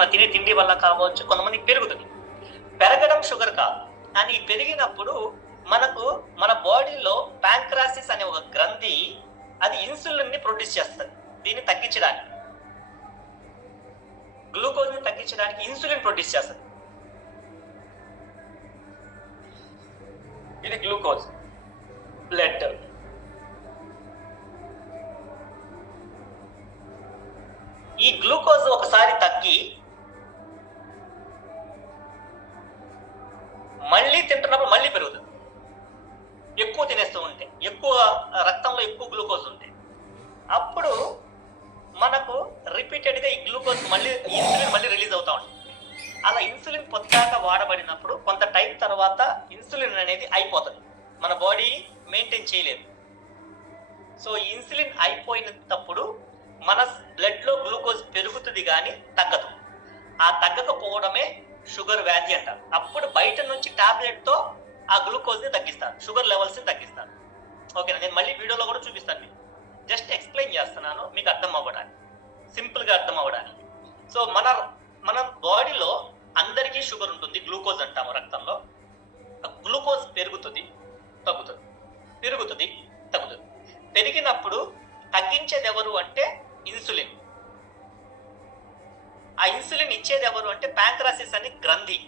తినే తిండి వల్ల కావచ్చు కొంతమందికి పెరుగుతుంది. పెరగడం షుగర్ కాదు. కానీ పెరిగినప్పుడు మనకు మన బాడీలో ప్యాంక్రాసిస్ అనే ఒక గ్రంథి అది ఇన్సులిన్ని ప్రొడ్యూస్ చేస్తుంది. దీన్ని తగ్గించడానికి. గ్లూకోజ్ని తగ్గించడానికి ఇన్సులిన్ ప్రొడ్యూస్ చేస్తుంది. ఇది గ్లూకోజ్. బ్లడ్. ఈ గ్లూకోజ్ ఒకసారి తగ్గి మళ్ళీ తింటున్నప్పుడు మళ్ళీ పెరుగుతుంది. ఎక్కువ తినేస్తూ ఉంటే ఎక్కువ రక్తంలో ఎక్కువ గ్లూకోజ్ ఉంటే. అప్పుడు మనకు రిపీటెడ్గా ఈ గ్లూకోజ్ మళ్ళీ ఇన్సులిన్ మళ్ళీ రిలీజ్ అవుతా ఉంటుంది. అలా ఇన్సులిన్ పొద్దాక వాడబడినప్పుడు కొంత టైం తర్వాత ఇన్సులిన్ అనేది అయిపోతుంది. మన బాడీ మెయింటైన్ చేయలేదు. సో ఇన్సులిన్ అయిపోయినప్పుడు మన బ్లడ్లో గ్లూకోజ్ పెరుగుతుంది కానీ తగ్గదు. ఆ తగ్గకపోవడమే షుగర్ వ్యాధి అంటారు. అప్పుడు టాబ్లెట్తో ఆ గ్లూకోజ్ని తగ్గిస్తారు షుగర్ లెవెల్స్ని తగ్గిస్తారు ఓకేనా నేను మళ్ళీ వీడియోలో కూడా చూపిస్తాను మీకు. జస్ట్ ఎక్స్ప్లెయిన్ చేస్తున్నాను మీకు అర్థం అవ్వడానికి. సింపుల్గా అర్థం అవ్వడానికి. సో మన మన బాడీలో అందరికీ షుగర్ ఉంటుంది గ్లూకోజ్ అంటాము రక్తంలో. గ్లూకోజ్ పెరుగుతుంది తగ్గుతుంది. పెరుగుతుంది తగ్గుతుంది. పెరిగినప్పుడు తగ్గించేది ఎవరు అంటే ఇన్సులిన్ ఆ ఇన్సులిన్ ఇచ్చేది ఎవరు అంటే ప్యాంక్రాసిస్ అని గ్రంథి.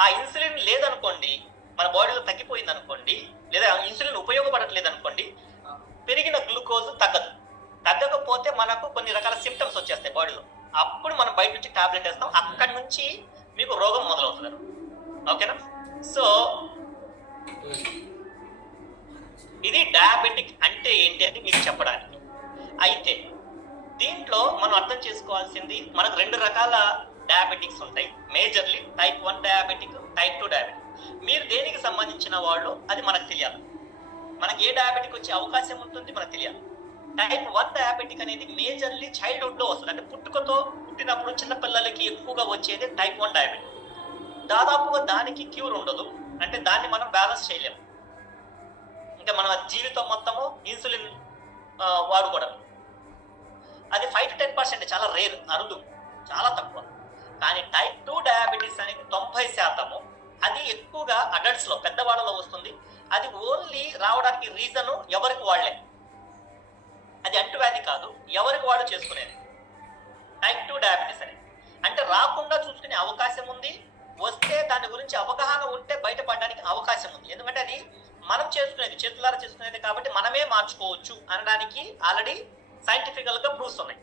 ఆ ఇన్సులిన్ లేదనుకోండి మన బాడీలో తగ్గిపోయింది అనుకోండి లేదా ఇన్సులిన్ ఉపయోగపడట్లేదు అనుకోండి పెరిగిన గ్లూకోజ్ తగ్గదు. తగ్గకపోతే మనకు కొన్ని రకాల సిమ్టమ్స్ వచ్చేస్తాయి బాడీలో. అప్పుడు మనం బయట నుంచి టాబ్లెట్ వేస్తాం. అక్కడి నుంచి మీకు రోగం మొదలవుతుంది. ఓకేనా? సో ఇది డయాబెటిక్ అంటే ఏంటి అని మీకు చెప్పడానికి. అయితే దీంట్లో మనం అర్థం చేసుకోవాల్సింది మనకు రెండు రకాల డయాబెటిక్స్ ఉంటాయి. Majorly type one diabetic type two diabetic. మీరు దేనికి సంబంధించిన వాళ్ళు అది మనకు తెలియాలి. మనకి ఏ డయాబెటిక్ వచ్చే అవకాశం ఉంటుంది మనకు తెలియాలి. టైప్ వన్ డయాబెటిక్ అనేది మేజర్లీ చైల్డ్హుడ్లో వస్తుంది. అంటే పుట్టుకతో పుట్టినప్పుడు చిన్న పిల్లలకి ఎక్కువగా వచ్చేది టైప్ వన్ డయాబెటిక్. దాదాపుగా దానికి క్యూర్ ఉండదు. అంటే దాన్ని మనం బ్యాలెన్స్ చేయలేము. ఇంకా మన జీవితం మొత్తము ఇన్సులిన్ వాడుకోవడం అది ఫైవ్ టు టెన్ పర్సెంట్ చాలా రేర్ అరుదు చాలా తక్కువ. కానీ టైప్ టూ డయాబెటీస్ అనేది తొంభై శాతము. అది ఎక్కువగా అడల్ట్స్లో పెద్దవాళ్ళలో వస్తుంది. అది ఓన్లీ రావడానికి రీజన్ ఎవరికి వాళ్ళే. అది అంటువ్యాధి కాదు ఎవరికి వాళ్ళు చేసుకునేది? టైప్ టూ డయాబెటీస్ అని. అంటే రాకుండా చూసుకునే అవకాశం ఉంది. వస్తే దాని గురించి అవగాహన ఉంటే బయటపడడానికి అవకాశం ఉంది. ఎందుకంటే అది మనం చేసుకునేది చేతులారా చేసుకునేది కాబట్టి మనమే మార్చుకోవచ్చు అనడానికి ఆల్రెడీ సైంటిఫికల్గా ప్రూఫ్స్ ఉన్నాయి.